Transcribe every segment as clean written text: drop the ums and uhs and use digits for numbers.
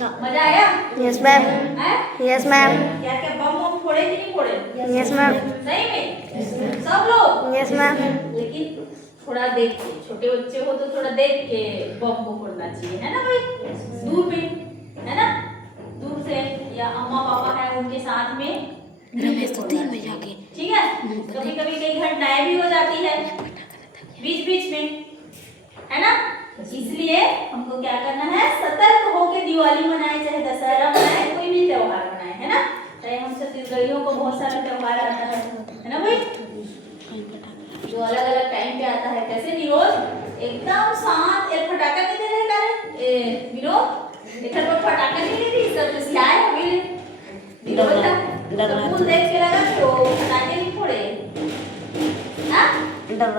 अच्छा, मजा आया? यस मैम, हैं? यस मैम, क्या क्या बम वम फोड़े कि नहीं फोड़े? यस मैम, सही में सब लोग? यस मैम, लेकिन थोड़ा देख के, छोटे बच्चे हो तो थोड़ा देख के बम को फोड़ना चाहिए, है ना भाई? दूर में, है ना? दूर से, या अम्मा पापा है उनके साथ में रमेश तो 3 बजे आके, ठीक है? कभी कभी कई घटनाएं भी हो जाती है बीच बीच में, है ना? इसलिए हमको क्या करना है, सतर्क होकर दिवाली मनाए, चाहे दशहरा मनाए, कोई भी त्योहार मनाए, है ना? चाहे हम छत्तीसगढ़ियों को बहुत सारा त्योहार आता है ना भाई, जो अलग अलग टाइम पे आता है। कैसे नीरोज एकदम शांत, एक फटाका नहीं दे रहे कारण नीरोज, एक फटाका नहीं दे रही, सब तो सियाए हो गए नीरोज का फूल देख के लगा तो फटाके नहीं फोड़े, हाँ डर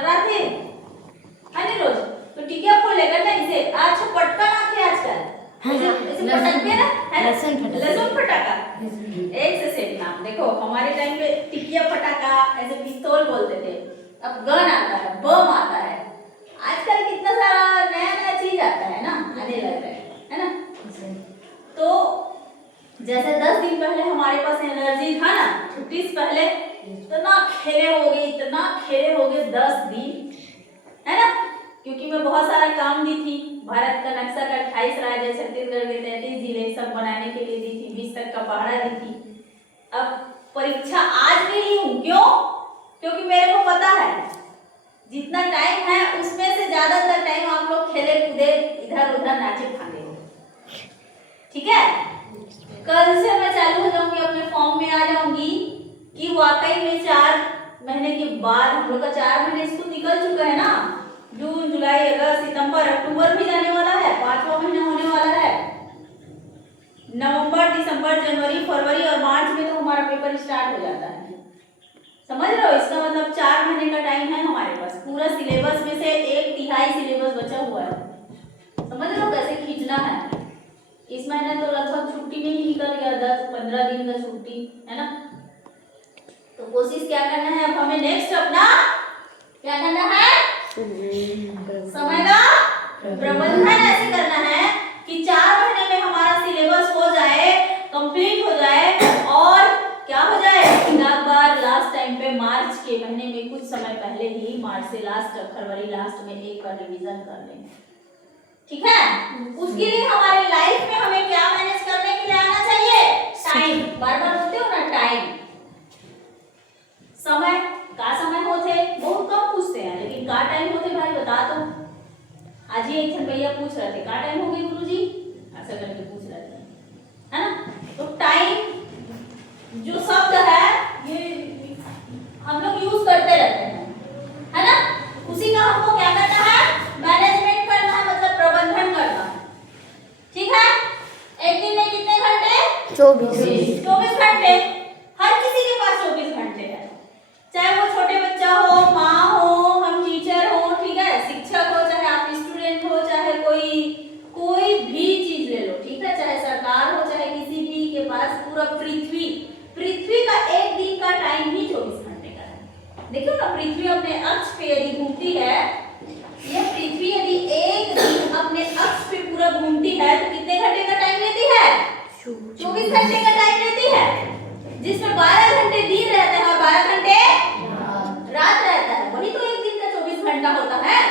रहा थे, हाँ नीरोज? तो टिकिया फोड़ लेगा ना इसे, अच्छा पटका ना थे आजकल, इसे पटकते ना, है लहसुन फटाका, एक से सेम नाम। देखो हमारे टाइम पे टिकिया फटाका, ऐसे पिस्तौल बोलते थे, अब गन आता है, बम आता है, आजकल कितना सारा नया नया चीज आता है ना, आने लग रहा है ना? तो जैसे 10 दिन पहले हमारे पास एनर्जी था ना, छुट्टी से पहले इतना खेले हो गए 10 दिन, है ना? क्योंकि मैं बहुत सारा काम दी थी, भारत का नक्शा का 28 राज्य, छत्तीसगढ़ के 33 जिले सब बनाने के लिए दी थी, 20 तक का पहाड़ा दी थी। अब परीक्षा आज भी ली हूँ, क्यों? क्योंकि मेरे को पता है जितना टाइम है उसमें से ज्यादातर टाइम आप लोग खेले कूदे, इधर उधर नाचे फांदे हो, ठीक है? कल से मैं चालू हो जाऊंगी, अपने फॉर्म में आ जाऊंगी कि वाकई में 4 महीने के बाद, हम लोग का 4 महीने स्कूल निकल चुका है ना, जून जुलाई अगस्त सितंबर अक्टूबर भी जाने वाला है, 5वां महीना होने वाला है, नवंबर दिसंबर जनवरी फरवरी और मार्च में तो हमारा पेपर स्टार्ट हो जाता है, समझ रहे हो? इसका मतलब 4 महीने का टाइम है हमारे पास, पूरा सिलेबस में से 1/3 सिलेबस बचा हुआ है, समझ रहे हो कैसे खींचना है? इस महीने तो लगभग छुट्टी में ही निकल गया, 10-15 दिन का छुट्टी, है ना? तो कोशिश क्या करना है अब हमें, नेक्स्ट अपना क्या करना है, समय का प्रबंधन ऐसे करना है कि 4 महीने में हमारा सिलेबस हो जाए, कंप्लीट हो जाए, और क्या हो जाए, एक बार लास्ट टाइम पे मार्च के महीने में कुछ समय पहले ही, मार्च से लास्ट फरवरी लास्ट में एक बार रिवीजन कर लें, ठीक है? उसके लिए हमारे लाइफ में हमें क्या मैनेज करने के लिए आना चाहिए, टाइम। बार बार बोलते हो ना टाइम, समय का समय होते बहुत कम पूछते हैं, लेकिन का टाइम होते भाई बता दो। आज ही एक भैया पूछ रहे थे का टाइम हो गई गुरुजी, ऐसा करके पूछ रहे थे, है ना? तो टाइम जो शब्द है ये हम लोग यूज करते रहते हैं, है ना? उसी का हमको क्या करना है, मैनेजमेंट करना है, मतलब प्रबंधन करना है, ठीक है? एक दिन में कितने घंटे, 24 घंटे, हर किसी के पास 24 घंटे है, चाहे वो छोटे बच्चा हो, माँ हो, हम टीचर हो, ठीक है, शिक्षक हो, चाहे आप स्टूडेंट हो, चाहे कोई भी चीज ले लो, ठीक है, चाहे सरकार हो, चाहे किसी भी के पास, पूरा पृथ्वी का एक दिन का टाइम ही 24 घंटे का है। देखो ना, पृथ्वी अपने अक्ष पे यदि घूमती है, यह पृथ्वी यदि एक दिन अपने अक्ष पे पूरा घूमती है तो कितने घंटे का टाइम लेती है, 24 घंटे का टाइम लेती है, जिसमें 12 घंटे दिन रहते हैं और 12 घंटे रात रहता है, वही तो एक दिन का 24 घंटा होता है,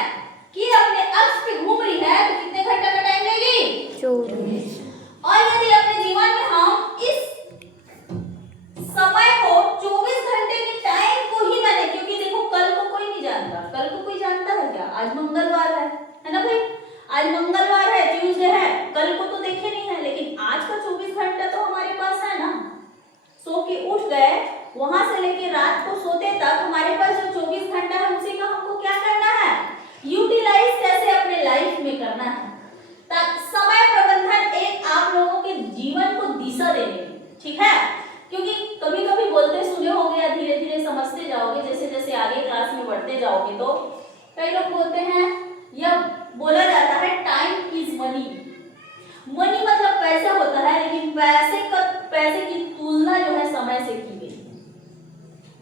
कि अपने अक्ष पे घूम रही है तो कितने घंटे का टाइम लेगी, 24। और यदि अपने जीवन में हम इस समय को 24 घंटे के टाइम को ही मैंने, क्योंकि देखो कल को कोई नहीं जानता, कल को कोई जानता है क्या? आज मंगलवार है ना भाई, आज मंगलवार है, ट्यूसडे है, कल को तो देखे नहीं है, लेकिन आज का 24 घंटा तो हमारे पास है ना। सो के उठ गए, वहां से लेके रात को सोते तक हमारे पास जो 24 घंटा है उसी का हमको क्या करना है, यूटिलाइज कैसे अपने लाइफ में करना है, ताकि समय प्रबंधन एक आप लोगों के जीवन को दिशा देने, ठीक है? क्योंकि कभी कभी बोलते सुने होंगे या धीरे धीरे समझते जाओगे, जैसे जैसे आगे क्लास में बढ़ते जाओगे, तो कई लोग बोलते हैं या बोला जाता है टाइम इज मनी, मनी मतलब पैसा होता है, लेकिन पैसे की तुलना जो है समय से की गई,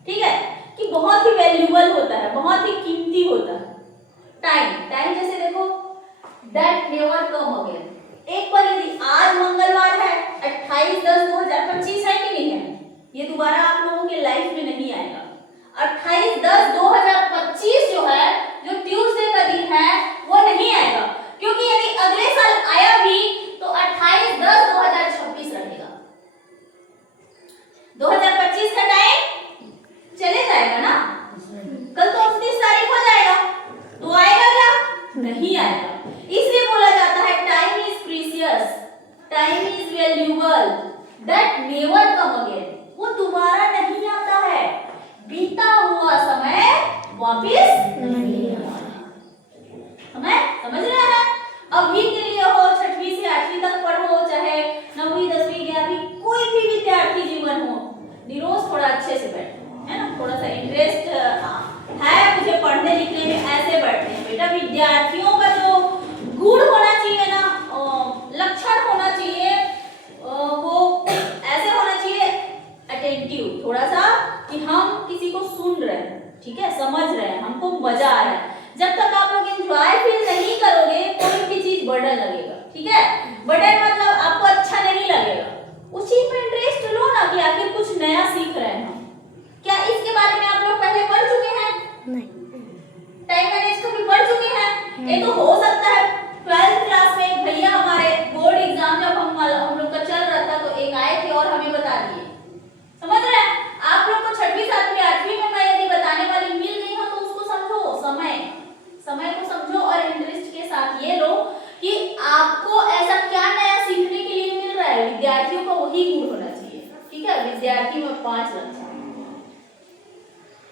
ठीक है? कि बहुत ही वैल्यूएबल होता है, बहुत ही कीमती होता है टाइम। जैसे देखो दैट नेवर कम अगेन, एक बार यदि आज मंगलवार है 28/10/2025 है कि नहीं है, ये दोबारा आप लोगों के लाइफ में नहीं आएगा। 28/10/2025 जो है, जो ट्यूसडे का दिन है, वो नहीं आएगा, क्योंकि यदि अगले साल आया भी तो 28/10/2026 रहेगा। 2025 का टाइम चले जाएगा ना, कल तो 29 तारीख हो जाएगा, तो आएगा क्या? नहीं आएगा। इसलिए बोला जाता है time is precious, time is valuable, that never come again, वो दोबारा नहीं आता है, बीता हुआ समय वापस नहीं आता। समझ रहे हैं? अभी के लिए हो, 6वीं से 8वीं तक पढ़ो, चाहे 9वीं 10वीं 11वीं कोई भी विद्यार्थी जीवन हो, निरोज थोड़ा अच्छे से बैठो, है ना, थोड़ा सा इंटरेस्ट है मुझे पढ़ने लिखने में, ऐसे बैठते हैं बेटा। विद्यार्थियों का जो गुण होना चाहिए ना, लक्षण होना चाहिए, वो ऐसे होना चाहिए अटेंटिव, थोड़ा सा कि हम किसी को सुन रहे हैं, ठीक है, समझ रहे हैं, हमको मजा आ रहा है। जब तक आप लोग एंजॉय फील नहीं करोगे, कोई भी चीज बर्डन लगेगा, ठीक है। बर्डन मतलब आपको अच्छा नहीं लगेगा, उस चीज में इंटरेस्ट लो ना, कि आखिर कुछ नया सीख रहे हैं हम। क्या इसके बारे में आप लोग पहले पढ़ चुके हैं? नहीं। टाइम मैनेज को भी पढ़ चुके हैं? ये तो हो सकता है 12th क्लास में भैया हमारे बोर्ड एग्जाम जब हम लोग का चल रहा था, तो एक आए थे और हमें बता दिए। समझ रहे हैं? आप लोग को 6वीं 7वीं 8वीं में मैं यदि बताने वाली मिल गई हो, तो उसको समझो, समय को समझो और इंटरेस्ट के साथ ये लो कि आपको ऐसा क्या नया सीखने के लिए मिल रहा है। विद्यार्थियों का वही गुण होना चाहिए, ठीक है। विद्यार्थी में 5 लक्षण,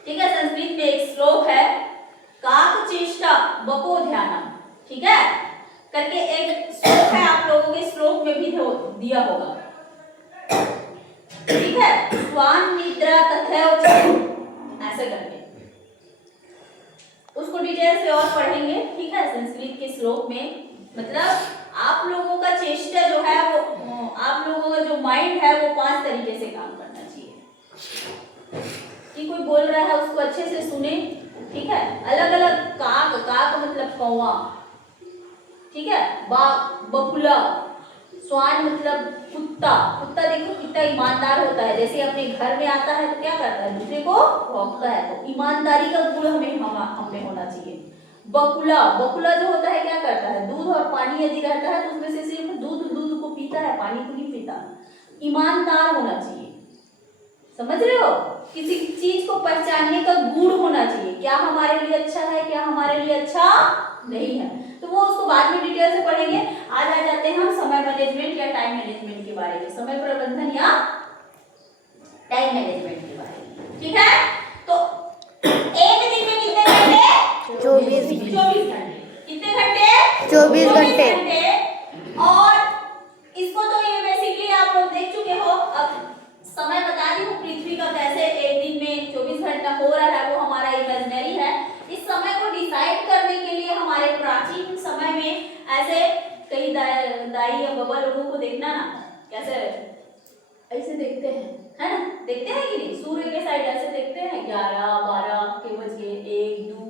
ठीक है। संस्कृत में एक श्लोक है, काक चेष्टा बको ध्यानम, ठीक है, करके एक श्लोक है, आप लोगों के श्लोक में भी दिया होगा, ठीक है। स्वान निद्रा तथैव च, ऐसे करके उसको डिटेल से और पढ़ेंगे, ठीक है। संस्कृत के श्लोक में मतलब आप लोगों का चेष्टा जो है वो, आप लोगों का जो माइंड है वो 5 तरीके से काम करना चाहिए, कि कोई बोल रहा है उसको अच्छे से सुने, ठीक है। अलग अलग काक, काक मतलब कौवा, ठीक है, बकुला, स्वान मतलब कुत्ता, कुत्ता देखो कितना ईमानदार होता है, जैसे अपने घर में आता है तो क्या करता है, दूसरे को भौंकता है, तो ईमानदारी का गुण हमें होना चाहिए। बकुला, बकुला जो होता है क्या करता है, दूध और पानी यदि रहता है तो उसमें से सिर्फ दूध को पीता है, पानी को नहीं पीता। ईमानदार होना चाहिए, समझ रहे हो? किसी चीज को पहचानने का गुण होना चाहिए, क्या हमारे लिए अच्छा है, क्या हमारे लिए अच्छा नहीं है, तो वो उसको बाद में डिटेल से पढ़ेंगे। आज आ जाते हैं हम समय मैनेजमेंट या टाइम मैनेजमेंट के बारे में, समय प्रबंधन या टाइम मैनेजमेंट के बारे में, ठीक है। तो एक दिन में कितने घंटे? 24 घंटे। कितने घंटे? 24 घंटे। और इसको तो ये बेसिकली आप लोग देख चुके हो। अब समय बता दी हूँ पृथ्वी का कैसे एक दिन में 24 घंटा हो रहा है, वो हमारा इमेजिनरी है। इस समय को डिसाइड करने के लिए हमारे प्राचीन समय में ऐसे कई दाई या बाबा लोगों को देखना ना, कैसे ऐसे देखते हैं, है ना, देखते हैं कि नहीं, सूर्य के साइड ऐसे देखते हैं, 11 12 के बजे 1 2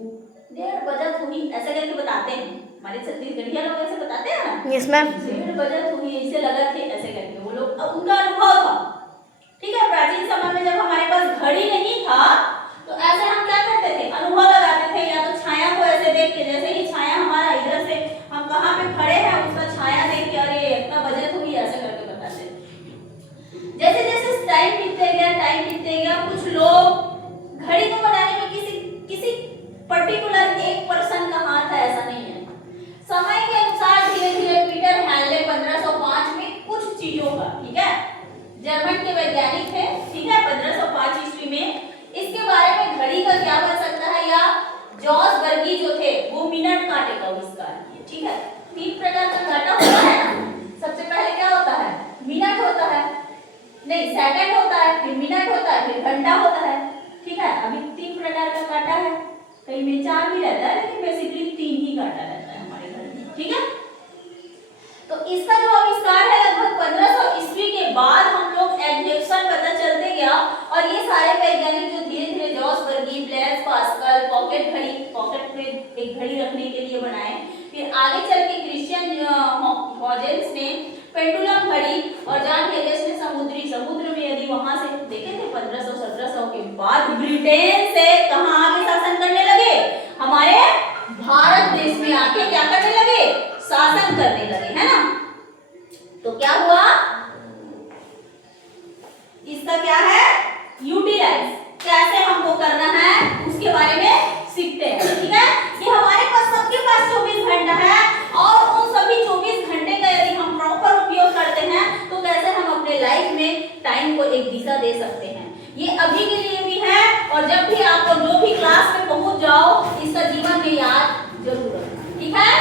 1:30 बजत हुई, ऐसे करके बताते हैं। हमारे छत्तीसगढ़िया लोग ऐसे बताते हैं ना, यस मैम, 1:30 बजत हुई, ऐसे लगा थे, ऐसे करके वो लोग, अब उनका अनुभव था, ठीक है। प्राचीन समय में जब हमारे पास घड़ी नहीं था, तो ऐसे हम क्या करते थे, अनुभव लगाते थे, या तो छाया को ऐसे देख के, जैसे ही छाया हमारा इधर से, हम कहाँ पे खड़े हैं उसका छाया देख के, अरे इतना बजट हुई, ऐसे करके बताते थे। जैसे जैसे टाइम बीतते गया, कुछ लोग घड़ी को बनाने में किसी पर्टिकुलर एक पर्सन का हाथ है, ऐसा नहीं है। समय के अनुसार धीरे धीरे पीटर हैंले 1505 में कुछ चीजों का, ठीक है, जर्मन के वैज्ञानिक थे, ठीक है, 1505 ईस्वी में इसके बारे में घड़ी का क्या बन सकता है, या जॉर्ज बर्गी जो थे वो मिनट कांटे का आविष्कार किए, ठीक है। 3 प्रकार का कांटा होता है ना, सबसे पहले क्या होता है, मिनट होता है, नहीं सेकंड होता है, फिर मिनट होता है, फिर घंटा होता है, ठीक है। अभी 3 प्रकार का कांटा है, कहीं में 4 भी रहता है, लेकिन बेसिकली 3 ही कांटा रहता है हमारे घर में, ठीक है। तो इसका जो आविष्कार है लगभग 1500 ईस्वी के बाद हम लोग एग्जेक्शन पता चलते गया, और ये सारे वैज्ञानिक जो धीरे धीरे George Bargi, Blaise Pascal, pocket में एक घड़ी रखने के लिए बनाए, फिर आगे चल के क्रिश्चियन हॉजेंस ने करने लगे, है ना। तो क्या हुआ, इसका क्या है, यूटिलाइज कैसे हमको करना है उसके बारे में सीखते हैं, ठीक है। कि हमारे पास सबके पास 24 घंटा है और उन सभी 24 घंटे का यदि हम प्रॉपर उपयोग करते हैं तो कैसे हम अपने लाइफ में टाइम को एक दिशा दे सकते हैं। ये अभी के लिए भी है और जब भी आप लोग जो भी क्लास में पहुंच जाओ इसका जीवन में याद जरूर रखना, ठीक है।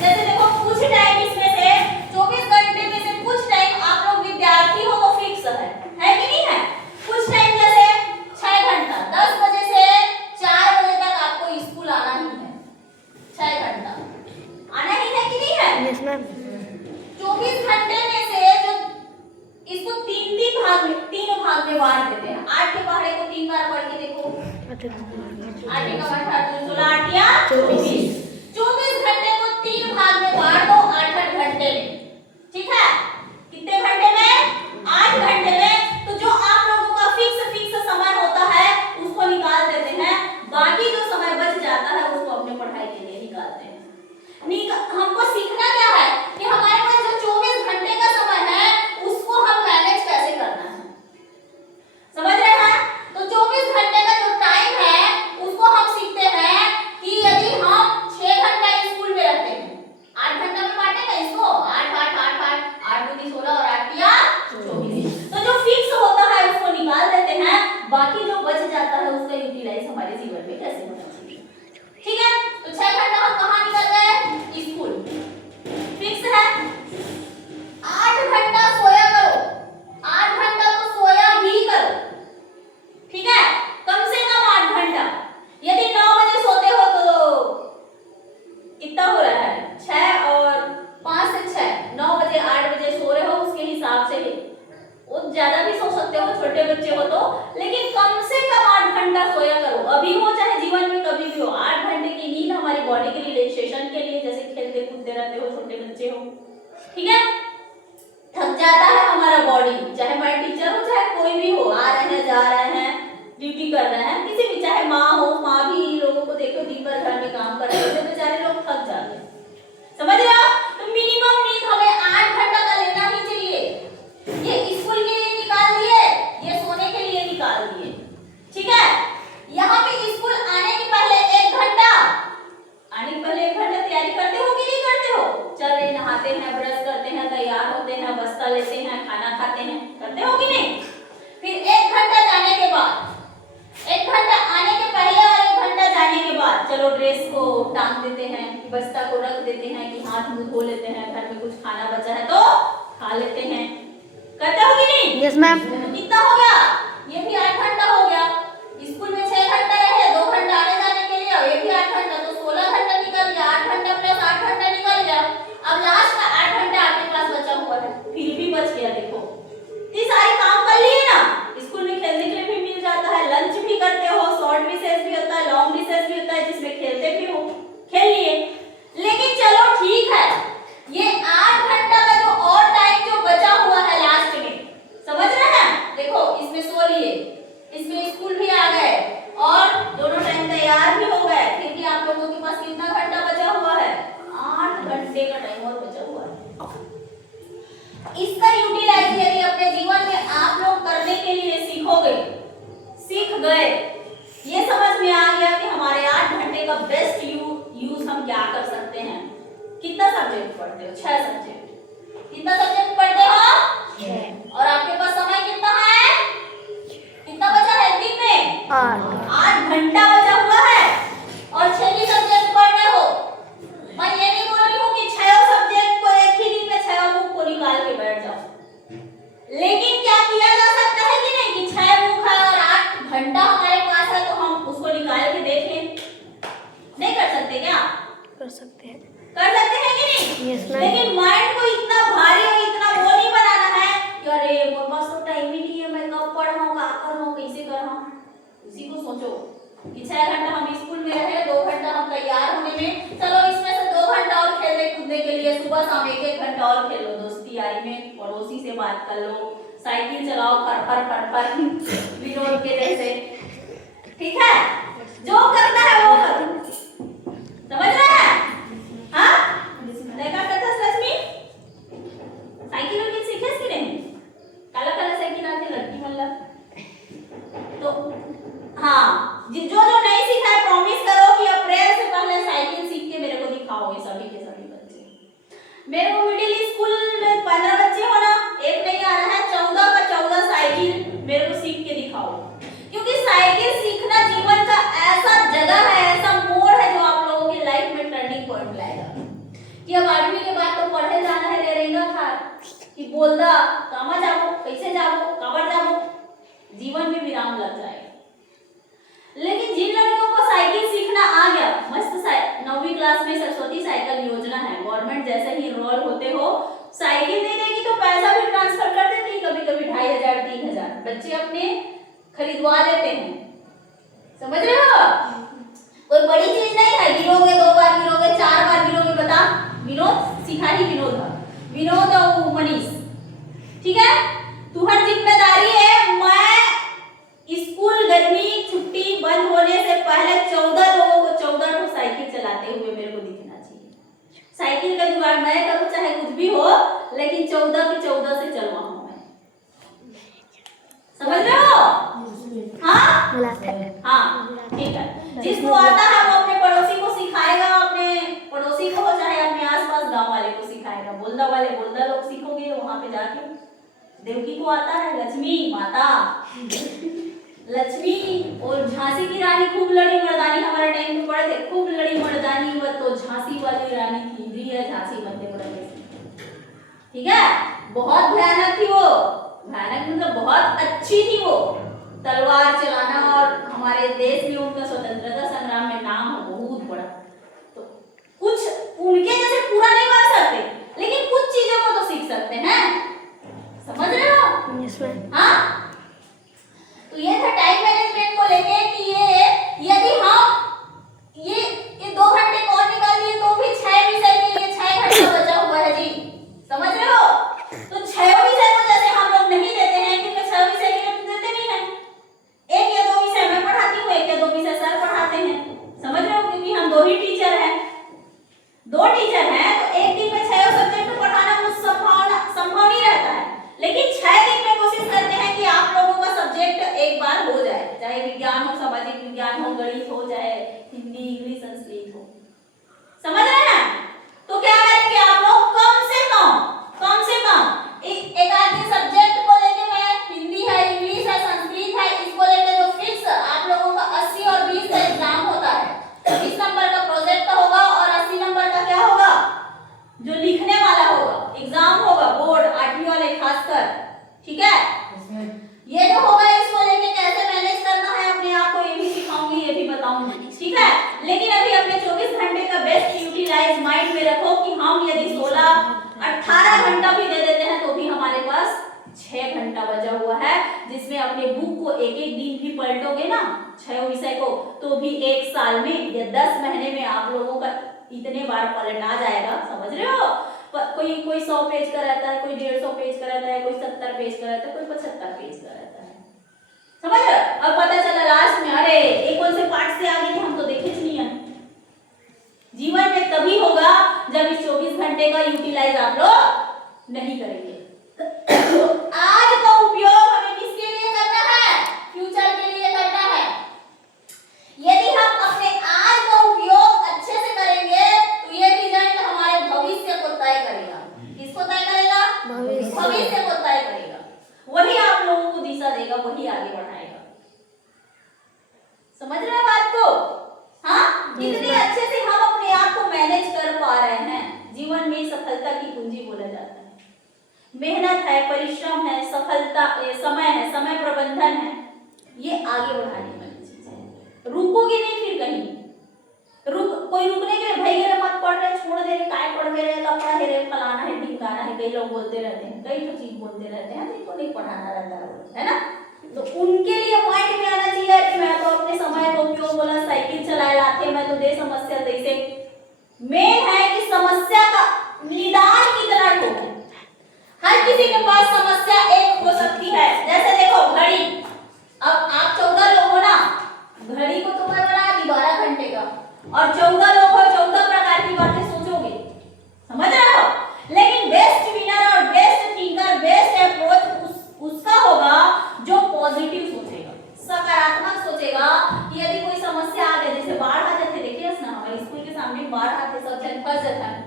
जैसे देखो कुछ टाइम इसमें से 24 घंटे में से कुछ टाइम आप लोग विद्यार्थी हो तो फिक्स है कि नहीं है। कुछ टाइम जैसे 6 घंटा 10 बजे से 4 बजे तक आपको स्कूल आना ही है, 6 घंटा आना ही है कि नहीं है। Yes ma'am. 24 घंटे में से जो इसको तीन भाग में बांट देते हैं। 8 के पहाड़े को 3 बार पढ़ के देखो, 8 का 16 8 या 24 घंटे को 3 भाग में बांट दो 8 घंटे में, ठीक है। कितने घंटे में, 8 घंटे में। तो जो आप लोगों का फिक्स समय होता है उसको निकाल देते हैं, बाकी जो समय बच जाता है उसको अपने पढ़ाई के लिए निकालते हैं। हमको सीखना क्या है कि हमारे पास जो 24 घंटे का समय है उसको हम मैनेज कैसे करना है, समझ रहे हैं। तो 24 घंटे का जो टाइम है उसको हम सीखते हैं कि यदि हम 6 घंटा स्कूल में रहते हैं, 8 घंटा में बांटे ना इसको, 8 8 8 8 8 दूनी 16 और 8 या 24। तो जो फिक्स होता है उसको निकाल देते हैं, बाकी जो बच जाता है उसका यूटिलाइज हमारे जीवन में कैसे होना चाहिए, ठीक है। तो 6 घंटा हम कहाँ निकल गए, स्कूल फिक्स है। 8 घंटा सोया करो, 8 घंटा तो सोया ही करो, ठीक है। कम से कम 8 घंटा। यदि 9 बजे सोते हो तो कितना हो रहा है, 6 और 5 से 6 9 बजे 8 बजे सो रहे हो, उसके हिसाब से वो ज्यादा भी सो सकते हो छोटे बच्चे हो तो, लेकिन कम से कम 8 घंटा सोया करो, अभी हो चाहे जीवन में कभी भी हो। 8 घंटे की नींद हमारी बॉडी के रिलैक्सेशन के लिए, जैसे खेलते कूदते रहते हो छोटे बच्चे हो, ठीक है। थक जाता है हमारा बॉडी, चाहे मैं टीचर हो चाहे कोई भी हो, आ रहे हैं जा रहे हैं ड्यूटी कर रहे हैं, किसी भी, चाहे माँ हो, माँ भी लोगों को देखो दिन भर घर में काम कर रहे हैं, बेचारे लोग थक जाते हैं, समझ रहे हो। तो मिनिमम नींद हमें 8 घंटा का लेना ही चाहिए। ये स्कूल के लिए निकाल दिए, ये सोने के लिए निकाल दिए, ठीक है। यहाँ पे स्कूल आने के पहले 1 घंटा, आने के पहले 1 घंटा तैयारी करते हो कि नहीं करते हो, चल रहे नहाते हैं, ब्रश करते हैं, तैयार होते हैं, बस्ता लेते हैं, खाना खाते हैं, करते हो कि नहीं। फिर 1 घंटा जाने के बाद, 1 घंटा आने के पहले और 1 घंटा जाने के बाद चलो ड्रेस को टांग देते हैं, बस्ता को रख देते हैं कि हाथ मुंह धो लेते हैं, घर में कुछ खाना बचा है तो खा लेते हैं, करते हो कि नहीं। Yes ma'am. कितना हो गया, ये भी 8 घंटा हो गया। स्कूल में 6 घंटा रहे, 2 घंटा आने जाने के लिए, ये भी 8 घंटा, तो 16 घंटा निकल गया। 8 घंटा प्लस 8 घंटा निकल गया। अब लास्ट का 8 घंटा आपके पास बचा हुआ है, फिर भी बच गया। देखो ये सारे काम कर लिए ना, स्कूल में खेलने के लिए भी मिल जाता है, लंच भी करते हो, शॉर्ट रिसेस भी होता है, लॉन्ग रिसेस भी होता है जिसमें खेलते भी हो, खेल लिए। लेकिन चलो ठीक है, ये 8 घंटा का जो और टाइम जो बचा हुआ है लास्ट में, समझ रहे हैं। देखो इसमें सो लिए, इसमें स्कूल भी आ गए और दोनों टाइम तैयार भी हो गए, फिर भी आप लोगों के पास कितना घंटा बचा हुआ है, 8 घंटे का टाइम और बचा हुआ है। इसका यूटिलाइज यदि अपने जीवन में आप लोग करने के लिए सीख गए, ये समझ में आ गया कि हमारे 8 घंटे का बेस्ट यूज हम क्या कर सकते हैं। कितना सब्जेक्ट पढ़ते हो, 6 सब्जेक्ट। कितना सब्जेक्ट पढ़ते हो, 6। और आपके पास समय कितना है, कितना बचा है दिन में, 8 घंटा बचा हुआ है और 6 ही सब्जेक्ट पढ़ रहे हो। मैं ये नहीं बोल रही हूँ कि 6 सब्जेक्ट को एक ही दिन में 6 बुक को निकाल के बैठ जाओ, लेकिन क्या किया जा सकता है कि नहीं, कि 6 बुक है और 8 घंटा हमारे पास है तो हम उसको निकाल के देखें। नहीं कर सकते क्या, कर सकते हैं, कर सकते हैं कि नहीं। Yes ma'am. लेकिन माइंड को इतना भारी और इतना वो नहीं बनाना है कि अरे मेरे पास तो टाइम ही नहीं है, मैं कब पढ़ाऊँ, क्या करूँ, कैसे करूँ। उसी को सोचो कि 6 घंटा हम स्कूल में रहे, 2 घंटा हम तैयार होने में, चलो इसमें से 2 घंटा और खेलने कूदने के लिए, सुबह शाम 1-1 घंटा और खेल लो, दोस्ती यारी में पड़ोसी से बात कर लो, साइकिल चलाओ फर विनोद के जैसे, ठीक है। जो करना है वो करो, समझ रहे हैं। हाँ देखा करता रश्मि, मेरे को मिडिल स्कूल में 15 बच्चे हो ना, एक नहीं आ रहा है, 14 का 14 साइकिल मेरे को सीख के दिखाओ। क्योंकि साइकिल सीखना जीवन का ऐसा जगह है, ऐसा मोड़ है जो आप लोगों की लाइफ में टर्निंग पॉइंट लाएगा। कि अब 8वीं के बाद तो पढ़े जाना है, ले रहेगा था कि बोल दा कहां जाबो, कैसे जाबो, काबर जाबो, जीवन में विराम लग जाएगा। लेकिन जिन लड़कियों को साइकिल सीखना आ गया, मस्त 9वीं क्लास में सरस्वती साइकिल योजना है, गवर्नमेंट जैसे ही एनरोल होते हो साइकिल दे देगी तो पैसा भी ट्रांसफर कर देती, कभी-कभी 2500 3000 बच्चे अपने खरीदवा लेते हैं। समझ रहे हो? कोई बड़ी चीज नहीं है, गिरोगे 2 बार गिरोगे, 4 बार गिरोगे, बता विनोद सिखा ही विनोद है, विनोद और मनीष, ठीक है? तुम्हारी जिम्मेदारी है, मैं स्कूल गर्मी छुट्टी बंद होने से पहले 14 लोगों को 14 को साइकिल चलाते हुए मेरे को दिखना चाहिए। साइकिल का जुगाड़ मैं करूं चाहे कुछ भी हो, लेकिन 14 के 14 से चलवाऊं मैं। समझ रहे हो? हाँ ठीक है। जिसको आता है वो अपने पड़ोसी को सिखाएगा, अपने पड़ोसी को चाहे अपने आसपास गांव वाले को सिखाएगा। बोलदा वाले बोलदा लोग सीखोगे वहां पे जाके। देवकी को आता है, लक्ष्मी माता लक्ष्मी और झांसी की रानी खूब लड़ी मर्दानी, हमारे टाइम में पढ़े थे, खूब लड़ी मर्दानी वो तो झांसी वाली रानी थी, भी है झांसी मध्य प्रदेश, ठीक है? बहुत भयानक थी वो, भयानक मतलब बहुत अच्छी थी वो, तलवार चलाना, और हमारे देश में उनका स्वतंत्रता संग्राम में नाम है बहुत बड़ा। तो कुछ उनके जैसे पूरा नहीं बन सकते, लेकिन कुछ चीजों को तो सीख सकते हैं। समझ रहे हो? हाँ, तो ये था टाइम मैनेजमेंट को लेके कि ये यदि हम ये 2 घंटे और निकाल दिए तो भी 6 विषय के लिए 6 घंटा बचा हुआ है जी। समझ रहे हो? तो 6 विषय को जैसे हम लोग नहीं देते हैं, क्योंकि 6 विषय के लिए देते नहीं हैं, 1 या 2 विषय मैं पढ़ाती हूँ, 1 या 2 विषय सर पढ़ाते हैं। समझ रहे हो? क्योंकि हम 2 ही टीचर हैं, 2 टीचर हैं, तो एक दिन में 6 सब्जेक्ट पढ़ाना कुछ संभव नहीं रहता है, लेकिन 6 दिन में कोशिश करते हैं कि आप लोगों का सब्जेक्ट एक बार हो जाए, चाहे विज्ञान हो, सामाजिक विज्ञान हो, गणित हो, चाहे हिंदी इंग्लिश संस्कृत हो। समझ रहे हैं? तो क्या करेंगे आप लोग, कम से कम एक आधे सब्जेक्ट को लेके, मैं हिंदी है, इंग्लिश है, संस्कृत है, इसको लेके जो फिक्स आप लोगों का 80 और 20 का एग्जाम होता है, 20 नंबर का प्रोजेक्ट होगा और 80 नंबर का क्या होगा, जो लिखने वाला होगा, एग्जाम होगा बोर्ड 8वीं वाले खासकर, ठीक है? ये जो होगा इसको लेके कैसे मैनेज करना है अपने आप को, ये भी सिखाऊंगी, ये भी बताऊंगी, ठीक है? लेकिन अभी अपने 24 घंटे का बेस्ट यूटिलाइज माइंड में रखो कि हम यदि 16-18 घंटा भी दे देते हैं तो भी हमारे पास 6 घंटा बचा हुआ है, जिसमें अपने बुक को एक दिन भी पलटोगे ना 6 विषय को, तो भी 1 साल में या 10 महीने में आप लोगों का इतने बार पलटना जाएगा। समझ रहे हो? कोई 100 पेज का रहता है, कोई 150 पेज का रहता है, कोई 70 पेज का रहता है, कोई 75 पेज का रहता है। समझ रहे? अब पता चला लास्ट में अरे एक कौन से पार्ट से आगे थे, हम तो देखे नहीं है। जीवन में तभी होगा जब इस 24 घंटे का यूटिलाइज आप लोग नहीं करेंगे। तो आज का उपयोग हमें किसके लिए करना है? फ्यूचर के लिए करना है। यदि हम अपने आज का उपयोग अच्छे से करेंगे तो ये रिजल्ट हमारे भविष्य को तय करेगा। किसको तय करेगा? भविष्य को तय करेगा। वही आप लोगों को दिशा देगा, वही आगे बढ़ाएगा। समझ रहे हैं बात को? हाँ, कितने अच्छे से हम अपने आप को मैनेज कर पा रहे हैं। जीवन में सफलता की कुंजी बोला जाता है। मेहनत है, परिश्रम है, सफलता, समय है, समय प्रबंधन है, ये आगे बढ़ाने वाली चीज है। रुकोगे नहीं फिर कहीं, कोई रुकने के लिए भाई रे मत पढ़ रहे, छोड़ दे रहे, काय पढ़ रहे, लफड़ा है रे, फलाना है, ढिमकाना है, कई लोग बोलते रहते हैं, कई तो चीज बोलते रहते हैं, इनको नहीं पढ़ाना रहता है ना। तो उनके लिए पॉइंट में आना चाहिए कि मैं तो अपने समय को क्यों बोला साइकिल चलाए लाते, मैं तो दे समस्या जैसे मेन है कि समस्या का निदान कितना ठोक। हर किसी के पास समस्या एक हो सकती है। जैसे देखो घड़ी, अब आप 14 लोग हो ना, घड़ी को तो मैं बना दी 12 घंटे का, और 14 लोग हो, 14 प्रकार की बातें सोचोगे। समझ रहे हो? लेकिन बेस्ट विनर और बेस्ट थिंकर, बेस्ट अप्रोच उसका होगा जो पॉजिटिव सोचेगा, सकारात्मक सोचेगा। कि यदि कोई समस्या आ गई, जैसे बाढ़ आ जाते, देखिए ना हमारे स्कूल के सामने बाढ़ आते, सब चल फंस जाता है।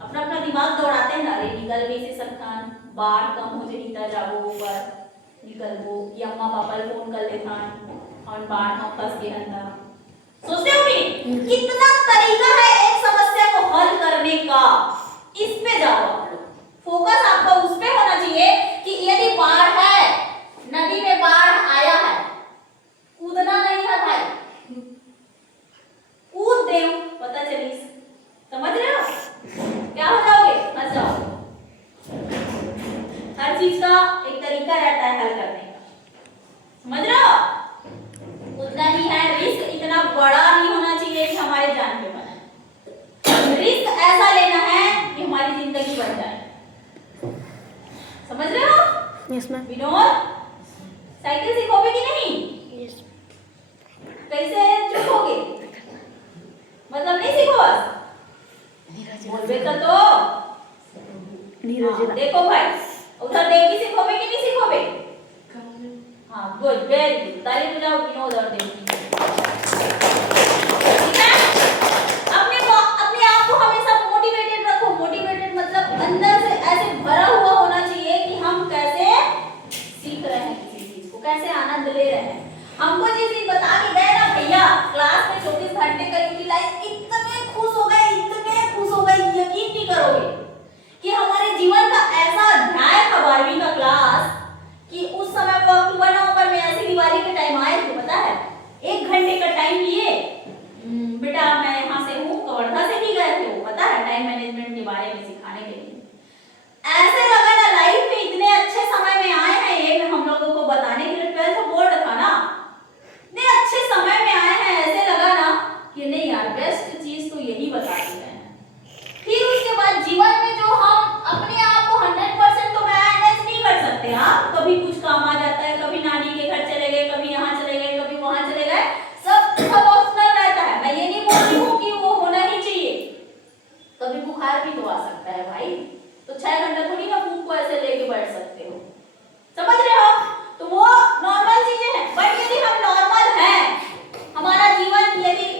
अब अपना अपना दिमाग दौड़ाते हैं ना, रे निकल गई से सरखान, बाढ़ कम हो जाए नीता जाओ ऊपर निकल वो, ये अम्मा पापा ने फोन कर लेता और बाढ़ में फंस गए हंदा। सोचते हो भी कितना तरीका है एक समस्या को हल करने का, इस पे जाओ आप लोग, फोकस आपका उस पे होना चाहिए कि यदि बाढ़ है, नदी में बाढ़ आया है, कूदना नहीं है भाई, कूद दे पता चली, समझ रहे हो क्या हो जाओगे, फंस जाओगे। हर चीज का एक तरीका रहता है हल करने का, समझ रहे हो। उतना नहीं है, रिस्क इतना बड़ा नहीं होना चाहिए कि हमारे जान पे बने, रिस्क ऐसा लेना है कि हमारी जिंदगी बन जाए, समझ रहे हो। Yes ma'am. विनोद साइकिल सीखोगे कि नहीं, यस। कैसे चुप होगे, मतलब नहीं सीखो बस बोलबे तो नीरज। देखो भाई उधर देख के सीखोगे कि नहीं सीखोगे, हाँ गुड वेरी गुड, ताली बजाओ विनोद और देवकी, ठीक है। अपने आप को हमेशा मोटिवेटेड रखो, मोटिवेटेड मतलब अंदर से ऐसे भरा हुआ होना चाहिए कि हम कैसे सीख रहे हैं किसी चीज को, कैसे आनंद ले रहे हैं। हमको जिस दिन बता के गए ना भैया क्लास में 24 घंटे का यूटिलाइज, इतने खुश हो गए, यकीन नहीं करोगे कि हमारे जीवन का ऐसा अध्याय था 12वीं का क्लास कि उस समय वो अक्टूबर नवंबर में ऐसे दिवाली के टाइम आए थे, पता है 1 घंटे का टाइम लिए, बेटा मैं यहाँ से हूँ कवर्धा से ही गए थे वो, पता है टाइम मैनेजमेंट के बारे में सिखाने के लिए। ऐसे लगा ना लाइफ में इतने अच्छे समय में आए हैं, ये हम लोगों को बताने के लिए 12th बोर्ड था ना, इतने अच्छे समय में आए हैं, ऐसे लगा ना कि नहीं यार बेस्ट चीज तो यही बता दी है। फिर उसके बाद जीवन में जो हम अपने आप को 100% तो मैनेज नहीं कर सकते, हाँ कभी कुछ काम आ जाता है, कभी नानी के घर चले गए, कभी यहाँ चले गए, कभी वहां चले गए, सब ऑप्शनल रहता है। मैं ये नहीं बोल रही हूँ कि वो होना ही चाहिए, कभी बुखार भी तो आ सकता है भाई, तो 6 घंटे थोड़ी ना भूख को ऐसे लेके बैठ सकते हो, समझ रहे हो। तो वो नॉर्मल चीजें हैं, बट यदि हम नॉर्मल हैं, हमारा जीवन यदि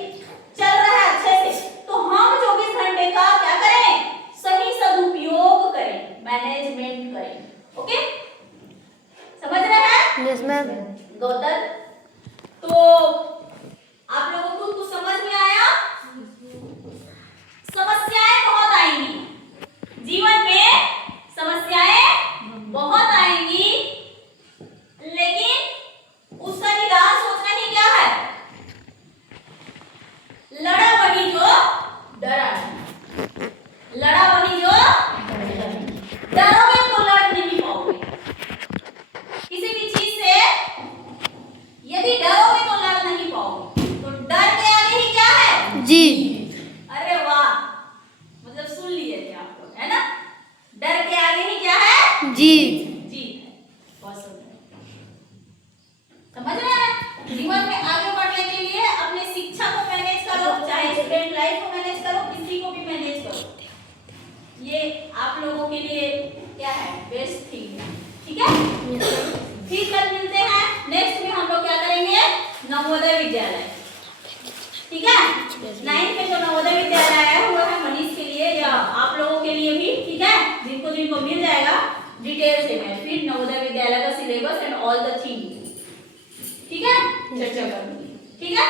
चल रहा है अच्छे से, तो हम 24 घंटे का क्या करें, सही सदुपयोग करें, मैनेजमेंट करें, ओके समझ रहे हैं। Yes ma'am. गौतम तो आप लोगों को कुछ समझ में आया, समस्याएं बहुत आएंगी जीवन में, समस्याएं बहुत आएंगी, लेकिन उसका निदान सोचना ही क्या है, लड़ा वही जो डरा नहीं, लड़ा वही जो डरोगे तो लड़ नहीं पाओगे किसी भी चीज से, यदि डरोगे तो लड़ नहीं पाओगे। तो डर के आगे ही क्या है, जी। अरे वाह, मतलब सुन लिए थे आप लोग, है ना, डर के आगे ही क्या है, जी। जी बहुत सुंदर, समझ रहे हैं। जीवन में आगे बढ़ने के लिए अपने शिक्षा को मैनेज करो, चाहे स्टूडेंट लाइफ को मैनेज करो, किसी को भी मैनेज करो, ये आप लोगों के लिए क्या है, बेस्ट थिंग है, ठीक है। फिर कल मिलते हैं, नेक्स्ट में हम लोग क्या करेंगे, नवोदय विद्यालय, ठीक है। 9th में जो नवोदय विद्यालय आया हुआ है मनीष के लिए या आप लोगों के लिए भी, ठीक है, जिनको मिल जाएगा डिटेल से मैं फिर नवोदय विद्यालय का syllabus and all the thing, ठीक है, चर्चा करूंगी, ठीक है।